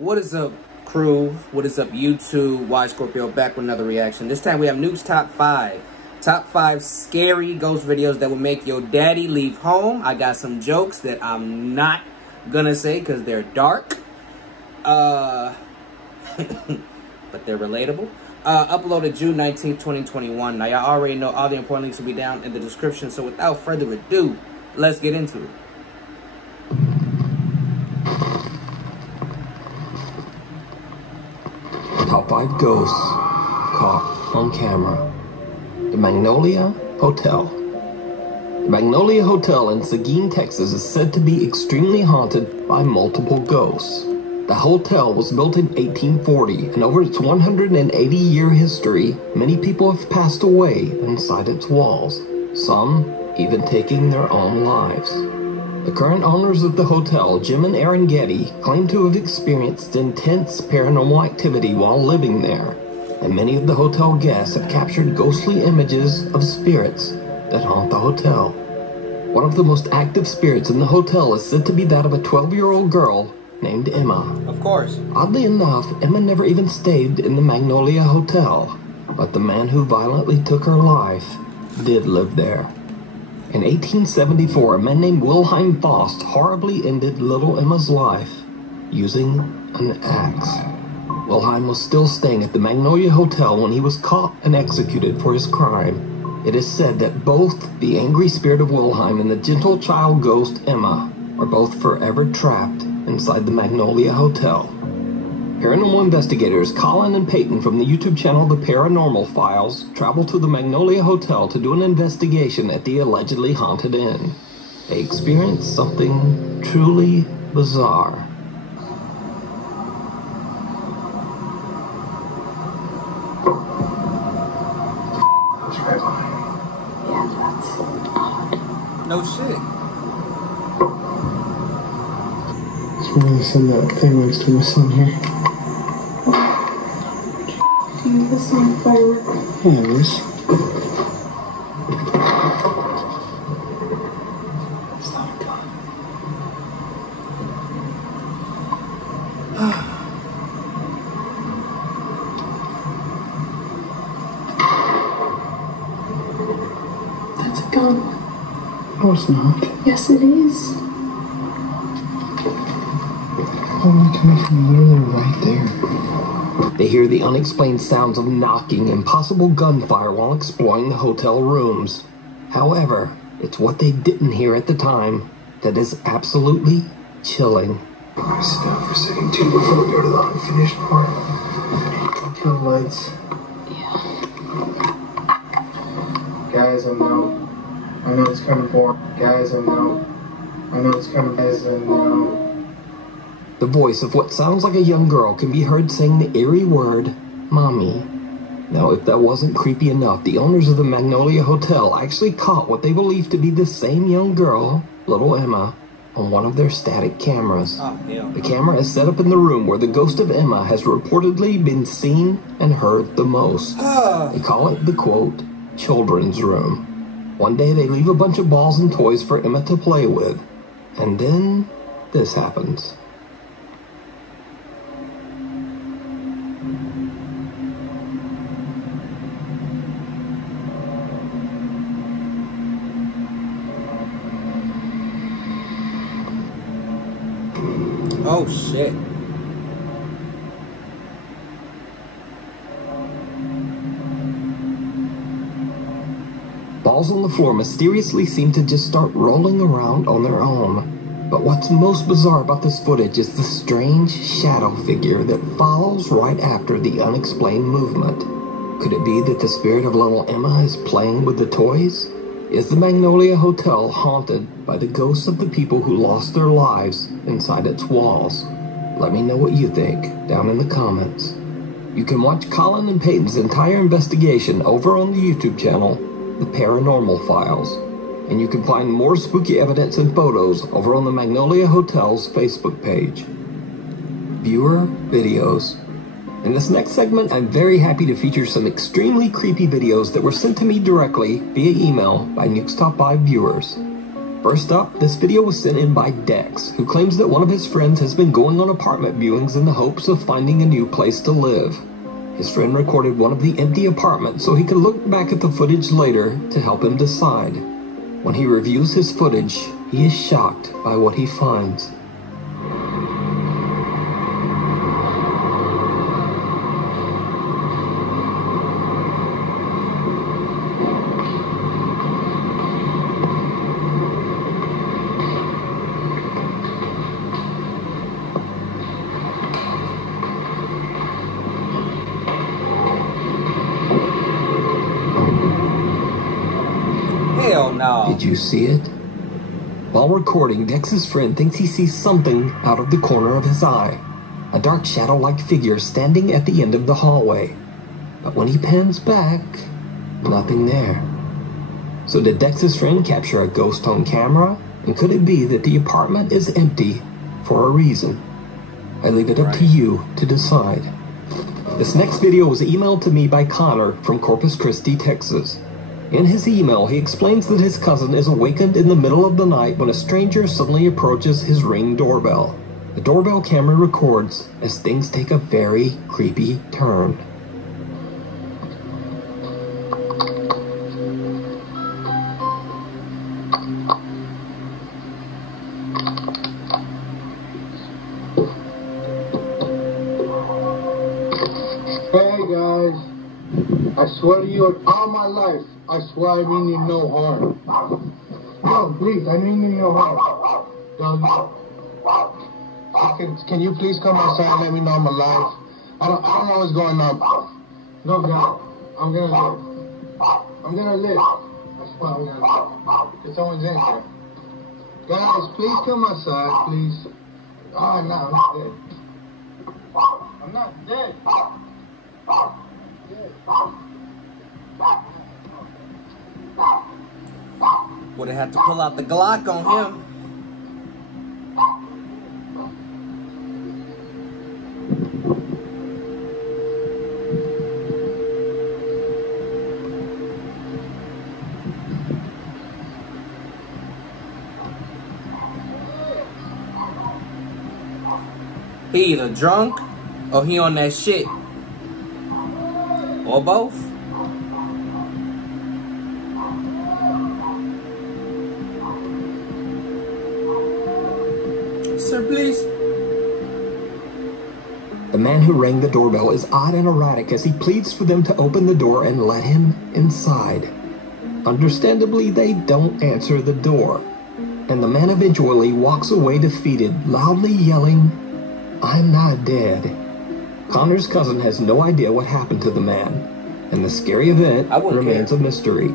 What is up, crew? What is up, YouTube? Wise Scorpio back with another reaction. This time we have Nuke's Top 5. Top 5 scary ghost videos that will make your daddy leave home. I got some jokes that I'm not gonna say because they're dark. But they're relatable. Uploaded June 19th, 2021. Now, y'all already know all the important links will be down in the description. So without further ado, let's get into it. Top 5 ghosts caught on camera. The Magnolia Hotel. The Magnolia Hotel in Seguin, Texas is said to be extremely haunted by multiple ghosts. The hotel was built in 1840, and over its 180-year history, many people have passed away inside its walls, some even taking their own lives. The current owners of the hotel, Jim and Aaron Getty, claim to have experienced intense paranormal activity while living there, and many of the hotel guests have captured ghostly images of spirits that haunt the hotel. One of the most active spirits in the hotel is said to be that of a 12-year-old girl named Emma. Of course. Oddly enough, Emma never even stayed in the Magnolia Hotel, but the man who violently took her life did live there. In 1874, a man named Wilhelm Faust horribly ended little Emma's life using an axe. Wilhelm was still staying at the Magnolia Hotel when he was caught and executed for his crime. It is said that both the angry spirit of Wilhelm and the gentle child ghost Emma are both forever trapped inside the Magnolia Hotel. Paranormal investigators Colin and Peyton from the YouTube channel The Paranormal Files traveled to the Magnolia Hotel to do an investigation at the allegedly haunted inn. They experienced something truly bizarre. Yeah, that's odd. No shit. It's really send that thing next to my son here. Do you listen to firework? Yeah, it is. It's not a gun. That's a gun. No, it's not. Yes, it is. Only coming from literally right there. They hear the unexplained sounds of knocking and possible gunfire while exploring the hotel rooms. However, it's what they didn't hear at the time that is absolutely chilling. I'm gonna sit down for a second too before we go to the unfinished part. Kill the lights. Yeah. Guys, I know it's coming for. Guys, I know it's coming. Guys, I know. The voice of what sounds like a young girl can be heard saying the eerie word, Mommy. Now, if that wasn't creepy enough, the owners of the Magnolia Hotel actually caught what they believe to be the same young girl, little Emma, on one of their static cameras. Oh, hell. The camera is set up in the room where the ghost of Emma has reportedly been seen and heard the most. They call it the, quote, children's room. One day they leave a bunch of balls and toys for Emma to play with. And then this happens. Oh, shit. Balls on the floor mysteriously seem to just start rolling around on their own. But what's most bizarre about this footage is the strange shadow figure that follows right after the unexplained movement. Could it be that the spirit of little Emma is playing with the toys? Is the Magnolia Hotel haunted by the ghosts of the people who lost their lives inside its walls? Let me know what you think down in the comments. You can watch Colin and Peyton's entire investigation over on the YouTube channel, The Paranormal Files. And you can find more spooky evidence and photos over on the Magnolia Hotel's Facebook page. Viewer videos. In this next segment, I'm very happy to feature some extremely creepy videos that were sent to me directly via email by Nuke's Top 5 viewers. First up, this video was sent in by Dex, who claims that one of his friends has been going on apartment viewings in the hopes of finding a new place to live. His friend recorded one of the empty apartments so he could look back at the footage later to help him decide. When he reviews his footage, he is shocked by what he finds. Hell no. Did you see it? While recording, Dex's friend thinks he sees something out of the corner of his eye. A dark shadow-like figure standing at the end of the hallway. But when he pans back, nothing there. So did Dex's friend capture a ghost on camera? And could it be that the apartment is empty for a reason? I leave it up to you to decide. This next video was emailed to me by Connor from Corpus Christi, Texas. In his email, he explains that his cousin is awakened in the middle of the night when a stranger suddenly approaches his Ring doorbell. The doorbell camera records as things take a very creepy turn. Hey guys, I swear to you, all my life, I swear I mean you no harm. No, please, I mean you no harm. Can you please come outside and let me know I'm alive? I don't know what's going on. No, God, I'm gonna live. I'm gonna live. I swear I'm gonna live. If someone's in here. Guys, please come outside, please. Oh, no, I'm not dead. I'm not dead. Would've had to pull out the Glock on him. He either drunk or he on that shit. Or both. Sir, please. The man who rang the doorbell is odd and erratic as he pleads for them to open the door and let him inside. Understandably, they don't answer the door, and the man eventually walks away defeated, loudly yelling, "I'm not dead." Connor's cousin has no idea what happened to the man, and the scary event remains a mystery.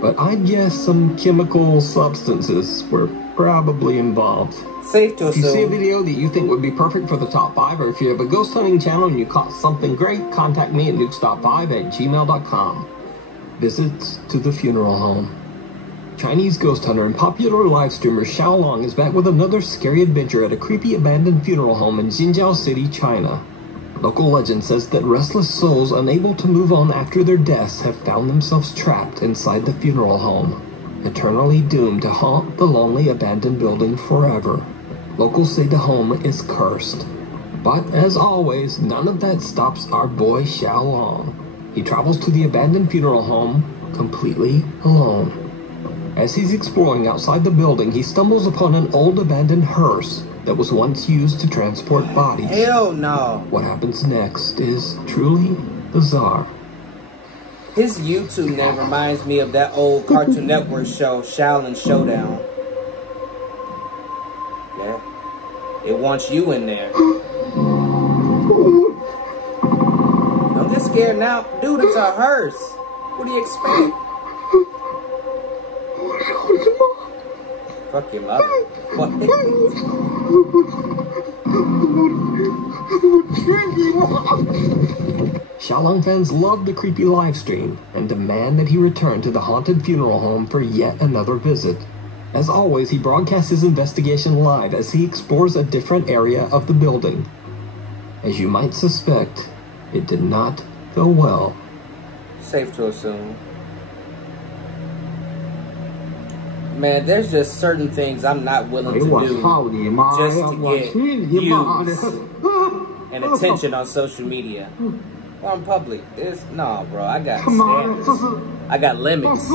But I'd guess some chemical substances were probably involved. Safe to If you see a assume. video that you think would be perfect for the top 5, or if you have a ghost hunting channel and you caught something great, contact me at nukes5@gmail.com. Visits to the funeral home. Chinese ghost hunter and popular live streamer Xiao Long is back with another scary adventure at a creepy abandoned funeral home in Jinjiao City, China. Local legend says that restless souls unable to move on after their deaths have found themselves trapped inside the funeral home, eternally doomed to haunt the lonely abandoned building forever. Locals say the home is cursed. But as always, none of that stops our boy Xiao Long. He travels to the abandoned funeral home completely alone. As he's exploring outside the building, he stumbles upon an old abandoned hearse that was once used to transport bodies. Hell no. What happens next is truly bizarre. His YouTube name reminds me of that old Cartoon Network show, Shaolin Showdown. Yeah. It wants you in there. Don't get scared now. Dude, it's a hearse. What do you expect? Fuck your mother. What? Xiaolong fans love the creepy live stream and demand that he return to the haunted funeral home for yet another visit. As always, he broadcasts his investigation live as he explores a different area of the building. As you might suspect, it did not go well. Safe to assume. Man, there's just certain things I'm not willing to do just to get views and attention on social media. Or in public. No, bro, I got standards. I got limits.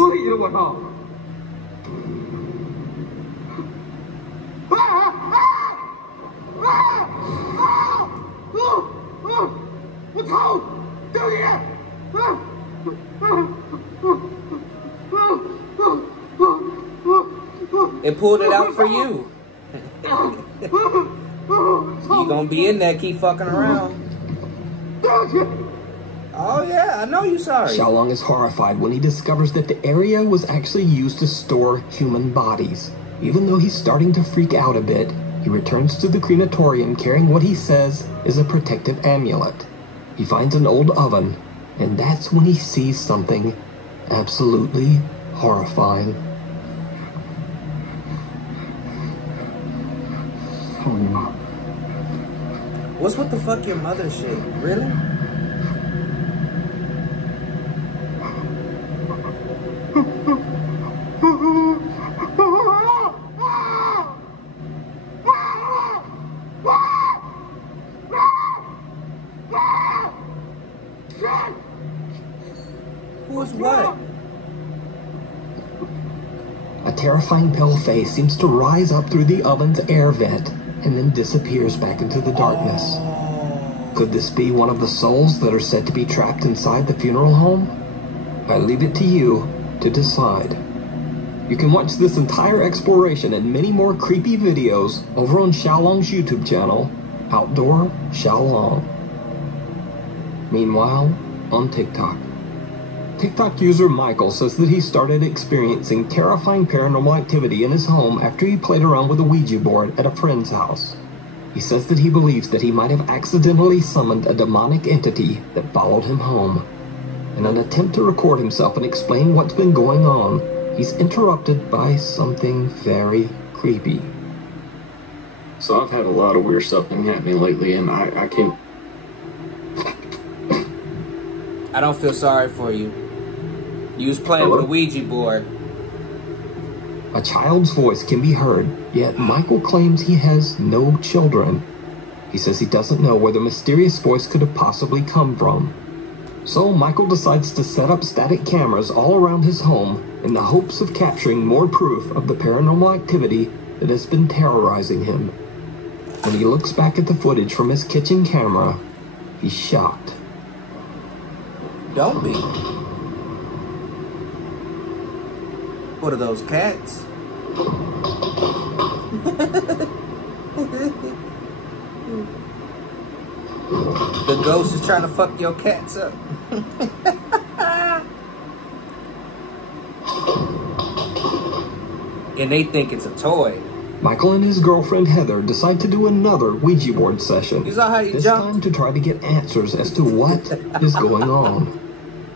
It pulled it out for you. You gonna be in there, keep fucking around. Oh yeah, I know you're sorry. Xiaolong is horrified when he discovers that the area was actually used to store human bodies. Even though he's starting to freak out a bit, he returns to the crematorium carrying what he says is a protective amulet. He finds an old oven, and that's when he sees something absolutely horrifying. What's with the fuck your mother shit? Really? Who's what? A terrifying pale face seems to rise up through the oven's air vent and then disappears back into the darkness. Could this be one of the souls that are said to be trapped inside the funeral home? I leave it to you to decide. You can watch this entire exploration and many more creepy videos over on Xiaolong's YouTube channel, Outdoor Xiaolong. Meanwhile, on TikTok. TikTok user Michael says that he started experiencing terrifying paranormal activity in his home after he played around with a Ouija board at a friend's house. He says that he believes that he might have accidentally summoned a demonic entity that followed him home. In an attempt to record himself and explain what's been going on, he's interrupted by something very creepy. So I've had a lot of weird stuff happening lately, and I can't... I don't feel sorry for you. You was playing with a Ouija board. A child's voice can be heard, yet Michael claims he has no children. He says he doesn't know where the mysterious voice could have possibly come from. So Michael decides to set up static cameras all around his home in the hopes of capturing more proof of the paranormal activity that has been terrorizing him. When he looks back at the footage from his kitchen camera, he's shocked. Don't be. What are those cats? The ghost is trying to fuck your cats up. And they think it's a toy. Michael and his girlfriend Heather decide to do another Ouija board session. You saw how you this jumped? time to try to get answers as to what is going on.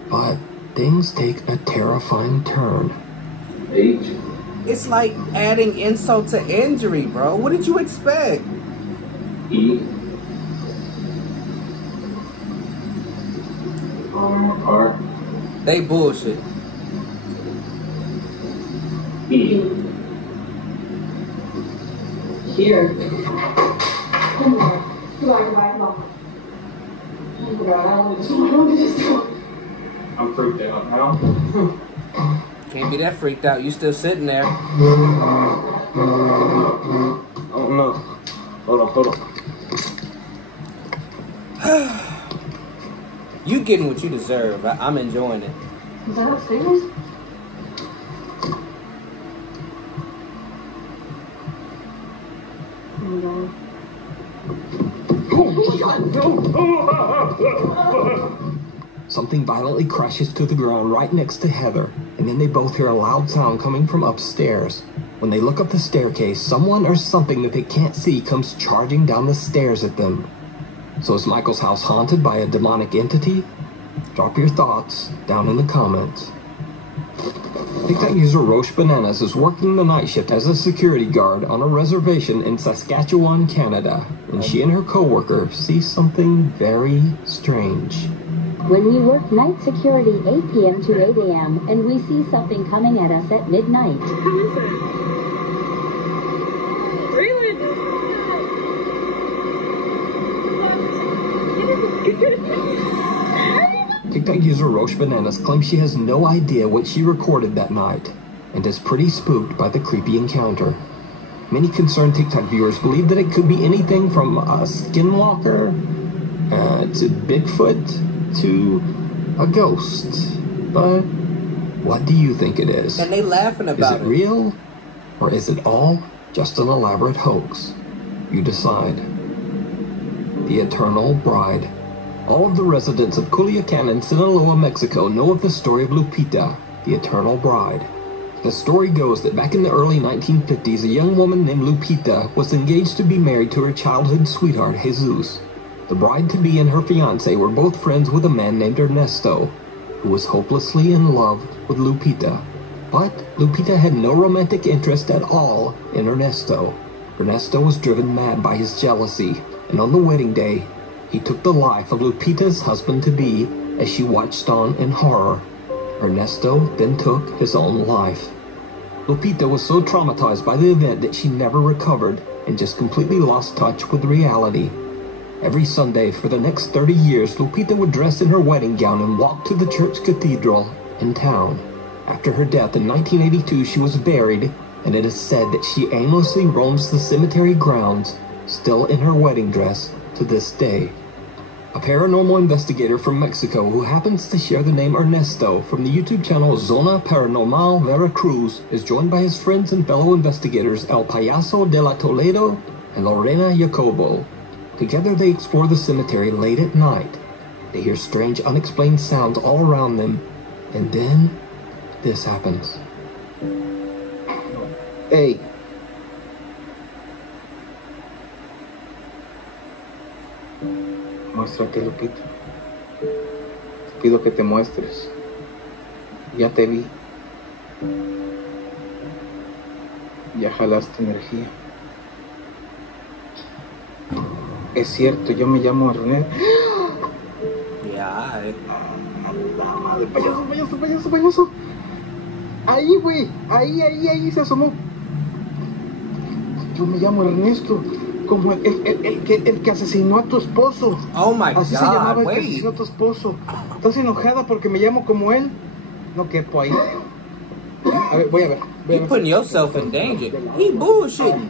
But things take a terrifying turn. It's like adding insult to injury, bro. What did you expect? R. They bullshit. Here. Goodbye. I'm freaked out now. Can't be that freaked out. You still sitting there. Oh no. Hold on. You getting what you deserve. I'm enjoying it. Is that upstairs? Something violently crashes to the ground right next to Heather, and then they both hear a loud sound coming from upstairs. When they look up the staircase, someone or something that they can't see comes charging down the stairs at them. So is Michael's house haunted by a demonic entity? Drop your thoughts down in the comments. TikTok user Roche Bananas is working the night shift as a security guard on a reservation in Saskatchewan, Canada, when she and her coworker see something very strange. When we work night security 8 p.m. to 8 a.m. and we see something coming at us at midnight. Who is that? Raylan! TikTok user Roche Bananas claims she has no idea what she recorded that night and is pretty spooked by the creepy encounter. Many concerned TikTok viewers believe that it could be anything from a skinwalker to Bigfoot to a ghost. But what do you think it is? And they laughing about it. Is it real? Or is it all just an elaborate hoax? You decide. The Eternal Bride. All of the residents of Culiacan in Sinaloa, Mexico know of the story of Lupita, the Eternal Bride. The story goes that back in the early 1950s, a young woman named Lupita was engaged to be married to her childhood sweetheart, Jesus. The bride-to-be and her fiancé were both friends with a man named Ernesto, who was hopelessly in love with Lupita. But Lupita had no romantic interest at all in Ernesto. Ernesto was driven mad by his jealousy, and on the wedding day, he took the life of Lupita's husband-to-be as she watched on in horror. Ernesto then took his own life. Lupita was so traumatized by the event that she never recovered and just completely lost touch with reality. Every Sunday for the next 30 years, Lupita would dress in her wedding gown and walk to the church cathedral in town. After her death in 1982, she was buried, and it is said that she aimlessly roams the cemetery grounds, still in her wedding dress to this day. A paranormal investigator from Mexico who happens to share the name Ernesto from the YouTube channel Zona Paranormal Veracruz is joined by his friends and fellow investigators El Payaso de la Toledo and Lorena Jacobo. Together they explore the cemetery late at night. They hear strange unexplained sounds all around them, and then this happens. Hey. Muéstrate, Lupita. Te pido que te muestres. Ya te vi. Ya jalaste energía. Es cierto, yo me llamo René. Ya, Payaso. Ahí, güey. Ahí se asomó. Yo me llamo Ernesto. Como el que asesinó a tu esposo. Oh my Así se God, llamaba el que wait. asesinó a tu esposo. ¿Estás enojada porque me llamo como él? No quepo ahí. A ver, voy a ver. You putting yourself in danger. He bullshitting.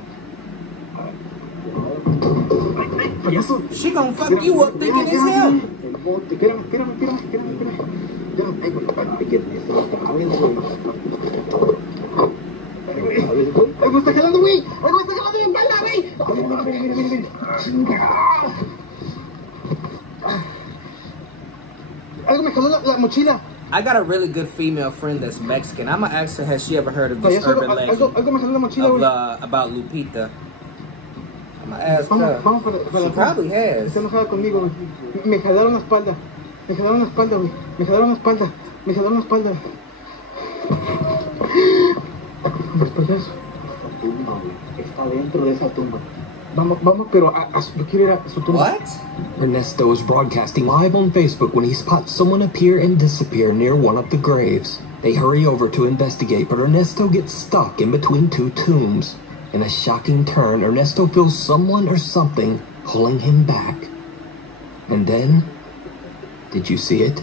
Payaso. She gonna fuck you up thinking it's him. Espérame. ¡Ay, me está jalando, güey! ¡Ay, me está jalando la espalda, güey! Ven. Algo me jaló la mochila. I got a really good female friend that's Mexican. I'm gonna ask her, has she ever heard of this Payaso, urban legend algo me jaló la mochila, güey. about Lupita? I'm gonna ask her. Vamos para She probably has. Está enojada conmigo, güey. Me jalaron la espalda, güey. Me jalaron la espalda. Pues payaso. Está dentro de esa tumba. Vamos, pero yo quiero ir a su tumba. What? Ernesto is broadcasting live on Facebook when he spots someone appear and disappear near one of the graves. They hurry over to investigate, but Ernesto gets stuck in between two tombs. In a shocking turn, Ernesto feels someone or something pulling him back. And then, did you see it?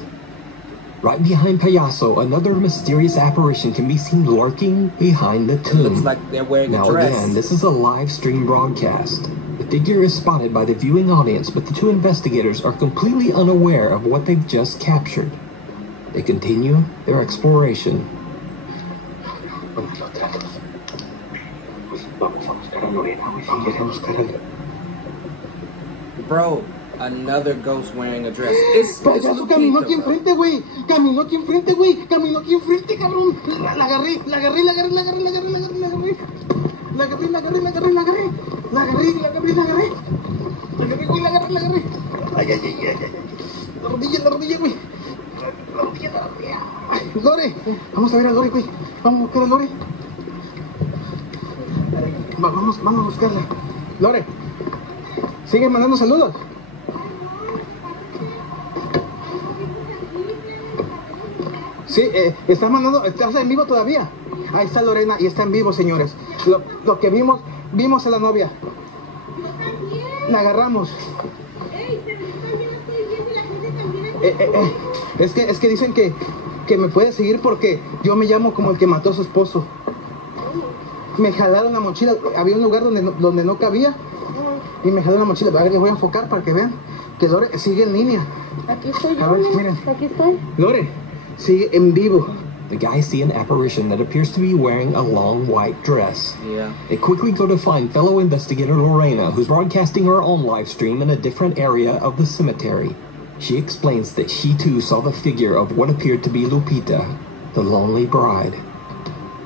Right behind Payaso, another mysterious apparition can be seen lurking behind the tomb. It looks like they're wearing a Now dress. again, this is a live stream broadcast. The figure is spotted by the viewing audience, but the two investigators are completely unaware of what they've just captured. They continue their exploration. Bro, another ghost wearing a dress. It's Payaso caminó aquí Lupita, bro. enfrente, güey. Caminó aquí enfrente, cabrón. La agarré. La agarré. Ay. La rodilla, güey. Ay, Lore. Vamos a ver a Lore, güey. Vamos a buscar a Lore. Vamos a buscarla. Lore. Sigue mandando saludos. Sí, estás en vivo todavía. Ahí está Lorena y está en vivo, señores. Lo que vimos a la novia. Yo también. La agarramos. Ey, pero yo también estoy viendo y la gente también está. Es que dicen que me puede seguir porque yo me llamo como el que mató a su esposo. Me jalaron la mochila. Había un lugar donde no cabía. Y me jalaron la mochila. A ver, les voy a enfocar para que vean que Lore sigue en línea. Aquí estoy yo. A ver, miren. Aquí estoy. Lore sigue en vivo. The guys see an apparition that appears to be wearing a long white dress. Yeah. They quickly go to find fellow investigator Lorena, who's broadcasting her own live stream in a different area of the cemetery. She explains that she too saw the figure of what appeared to be Lupita, the lonely bride.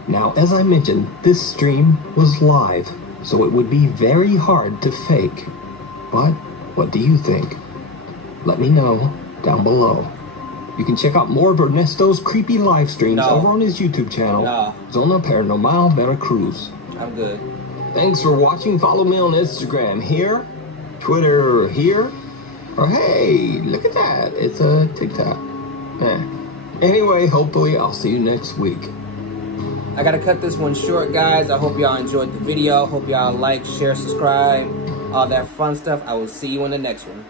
Now, as I mentioned, this stream was live, so it would be very hard to fake. But what do you think? Let me know down below. You can check out more of Ernesto's creepy live streams over on his YouTube channel, Zona Paranormal Veracruz. I'm good. Thanks for watching. Follow me on Instagram here, Twitter here, or hey, look at that, it's a TikTok. Anyway, hopefully I'll see you next week. I gotta cut this one short, guys. I hope y'all enjoyed the video. Hope y'all like, share, subscribe, all that fun stuff. I will see you in the next one.